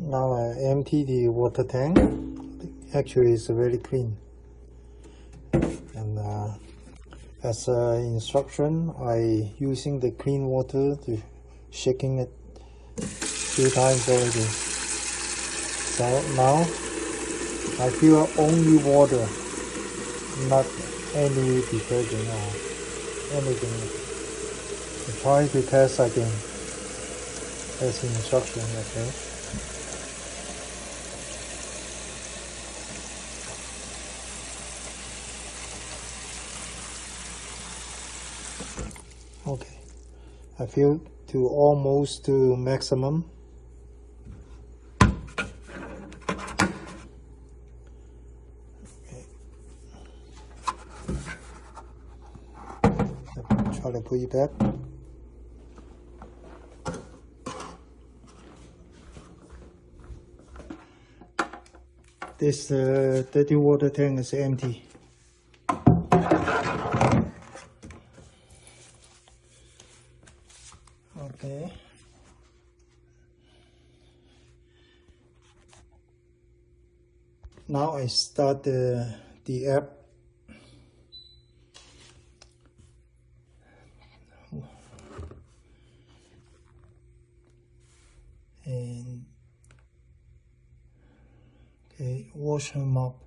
Now I empty the water tank. Actually, it's very clean. And as instruction, I using the clean water to shaking it 2 times already. So now I fill only water, not any detergent or anything. I try to test again as instruction, okay? Okay, I fill to almost to maximum. Try to put it back. This dirty water tank is empty. Okay. Now I start the app. And okay, wash her mop.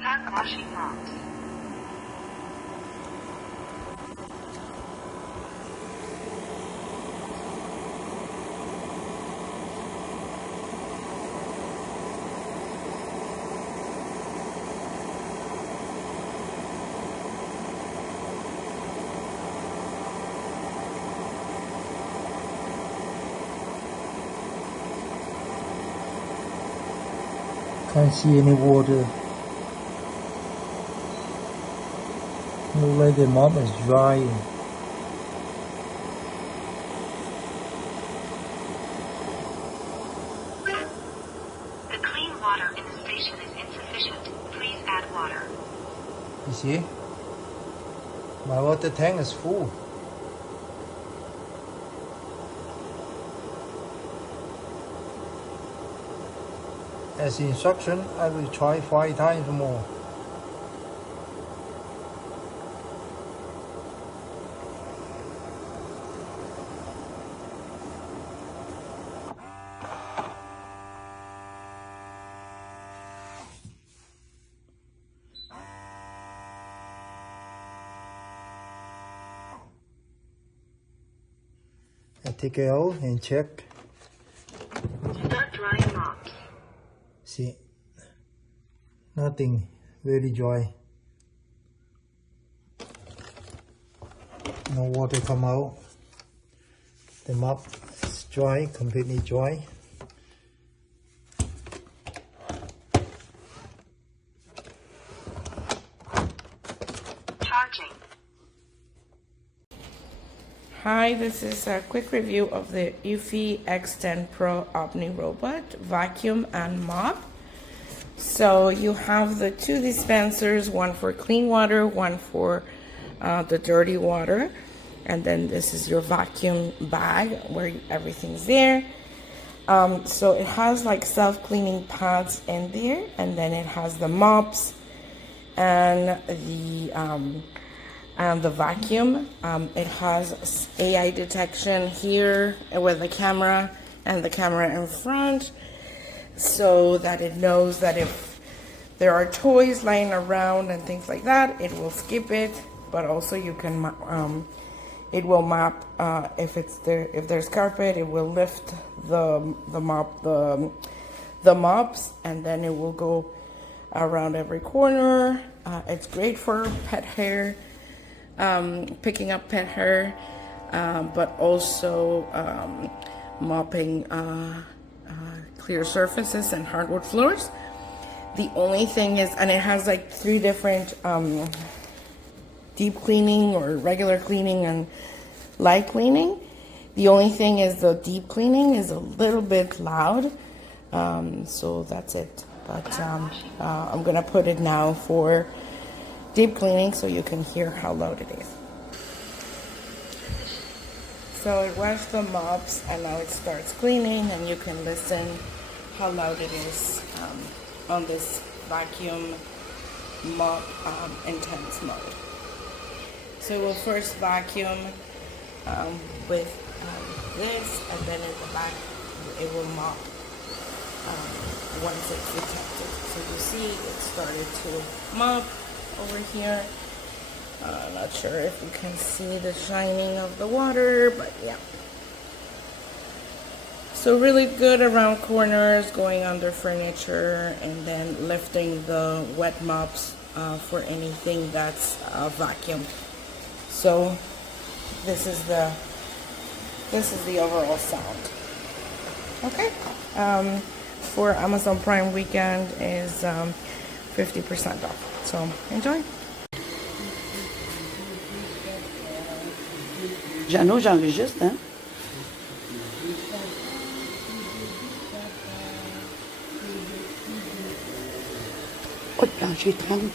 Start washing mops. Can't see any water. Look like the mop is dry. The clean water in the station is insufficient. Please add water. You see? My water tank is full. As instruction, I will try 5 times more. I take it out and check. Start drying mops. See, nothing, very dry. No water come out. The mop is dry, completely dry. Charging. Hi, this is a quick review of the eufy X10 Pro Omni robot vacuum and mop. So you have the 2 dispensers, one for clean water, one for the dirty water, and then this is your vacuum bag where everything's there. So it has like self-cleaning pads in there, and then it has the mops and the vacuum. It has AI detection here with the camera and the camera in front, so that it knows that if there are toys lying around and things like that, it will skip it. But also you can it will map if it's there. If there's carpet, it will lift the mops, and then it will go around every corner. It's great for pet hair, picking up pet hair, but also mopping clear surfaces and hardwood floors. The only thing is, and it has like 3 different deep cleaning or regular cleaning and light cleaning. The only thing is the deep cleaning is a little bit loud, so that's it. But I'm gonna put it now for deep cleaning so you can hear how loud it is. So it washed the mops and now it starts cleaning, and you can listen how loud it is on this vacuum mop intense mode. So we'll first vacuum with this, and then in the back it will mop once it's detected. So you see it started to mop over here. Not sure if you can see the shining of the water, but yeah. So really good around corners, going under furniture, and then lifting the wet mops for anything that's vacuumed. So this is the overall sound. Okay. For Amazon Prime weekend is 50% off. So enjoy. Jeannot, j'enregistre, hein? Oh, le plancher tremble.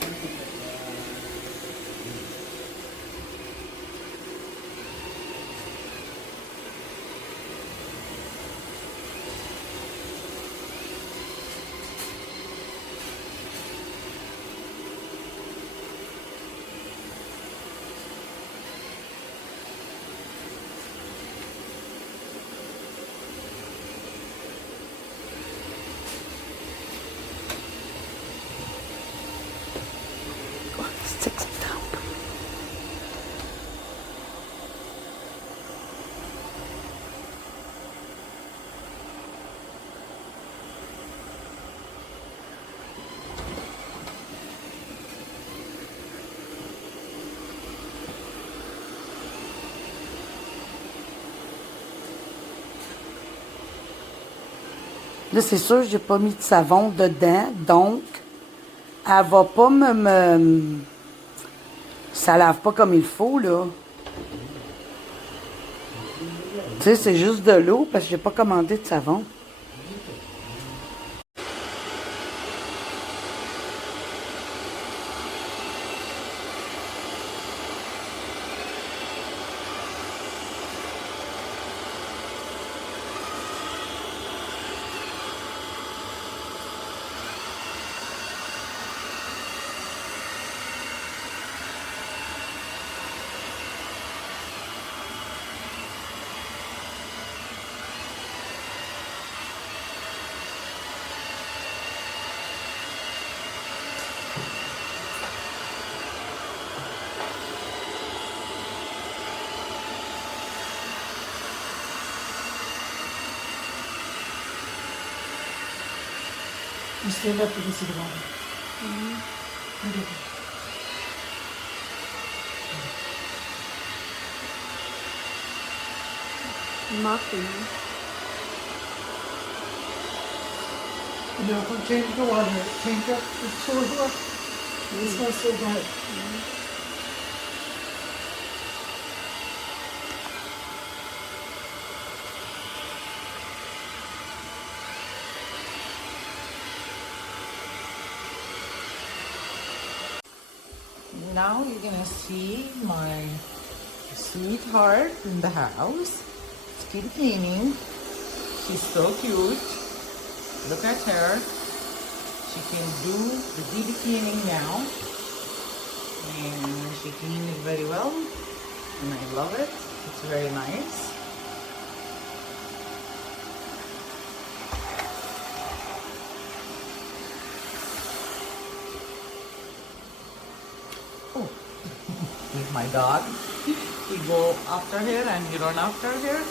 Sticks down. Là, c'est sûr, j'ai pas mis de savon dedans, donc elle va pas ça lave pas comme il faut, là. Tu sais, c'est juste de l'eau parce que j'ai pas commandé de savon. You stand up, you can see the water. Mopping. You know, if I change the water, change up the toilet. It smells so bad. Now you're gonna see my sweetheart in the house. Skin cleaning. She's so cute. Look at her. She can do the deep cleaning now. And she cleaned it very well. And I love it. It's very nice. Oh, with my dog. We go after her and you run after her.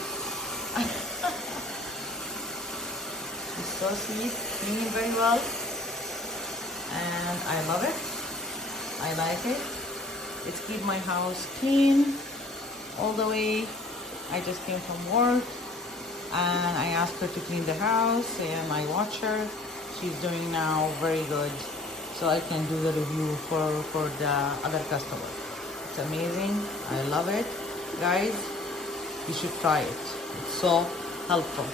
so sweet, cleaning very well, and I love it. I like it. It's keep my house clean all the way. I just came from work and I asked her to clean the house and I watch her. She's doing now very good, so I can do the review for the other customer. It's amazing. I love it. Guys, you should try it. It's so helpful.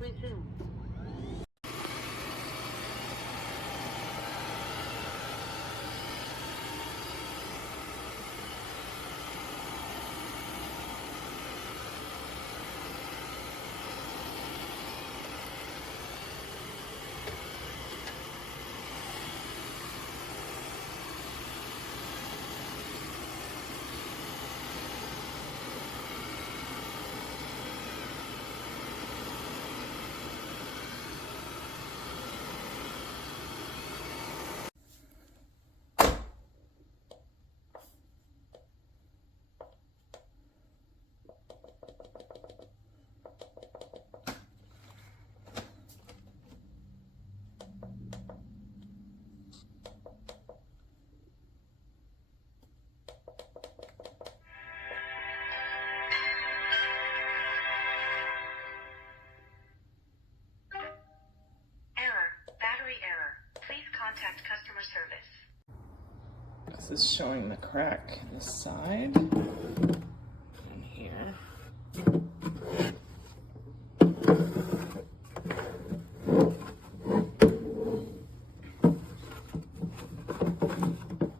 Resume. Contact customer service. This is showing the crack in the side and here.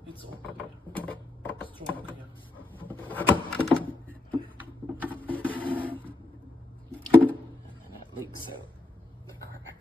It's okay. Strong, yeah. And it leaks out the crack.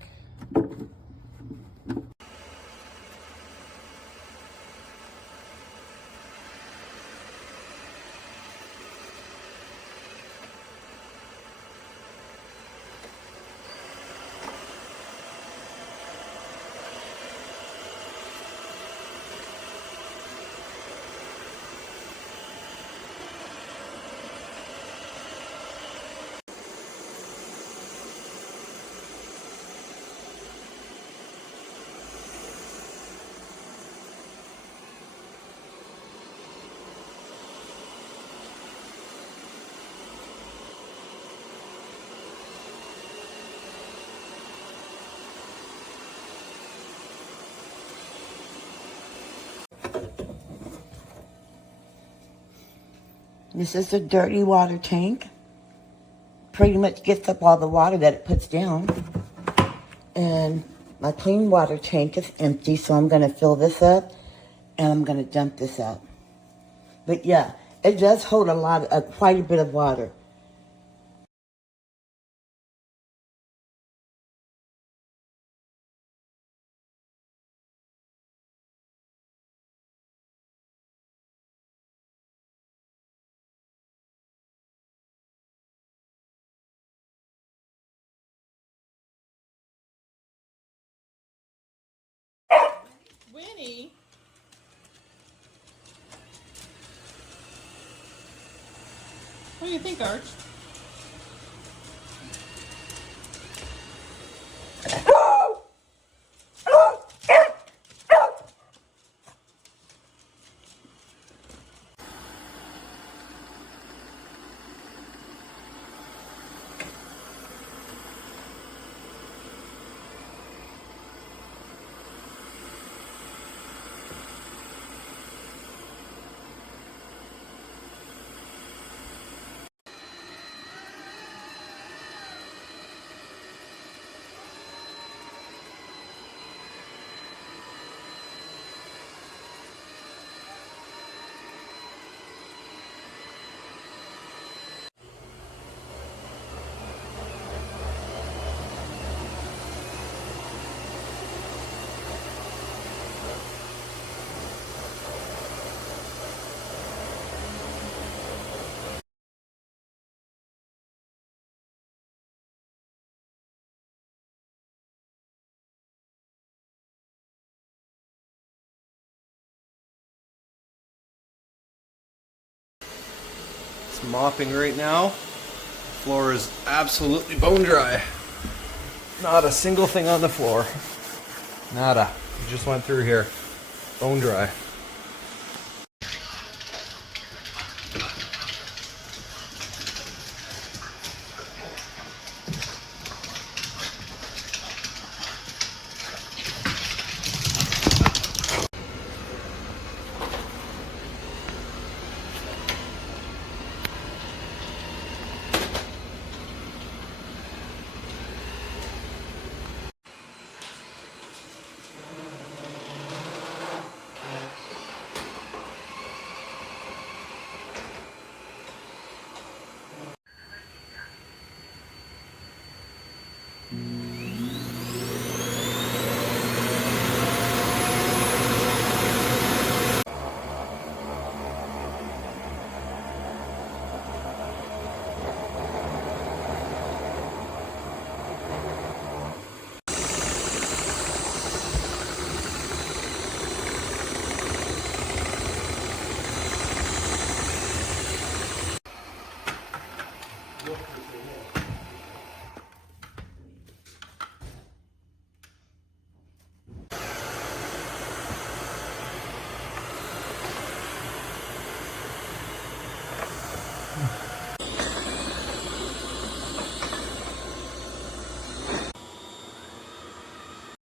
This is the dirty water tank. Pretty much gets up all the water that it puts down. And my clean water tank is empty, so I'm going to fill this up and I'm going to dump this out. But yeah, it does hold quite a bit of water. Winnie? What do you think, Arch? It's mopping right now. Floor is absolutely bone dry. Not a single thing on the floor. Nada. Just went through here. Bone dry.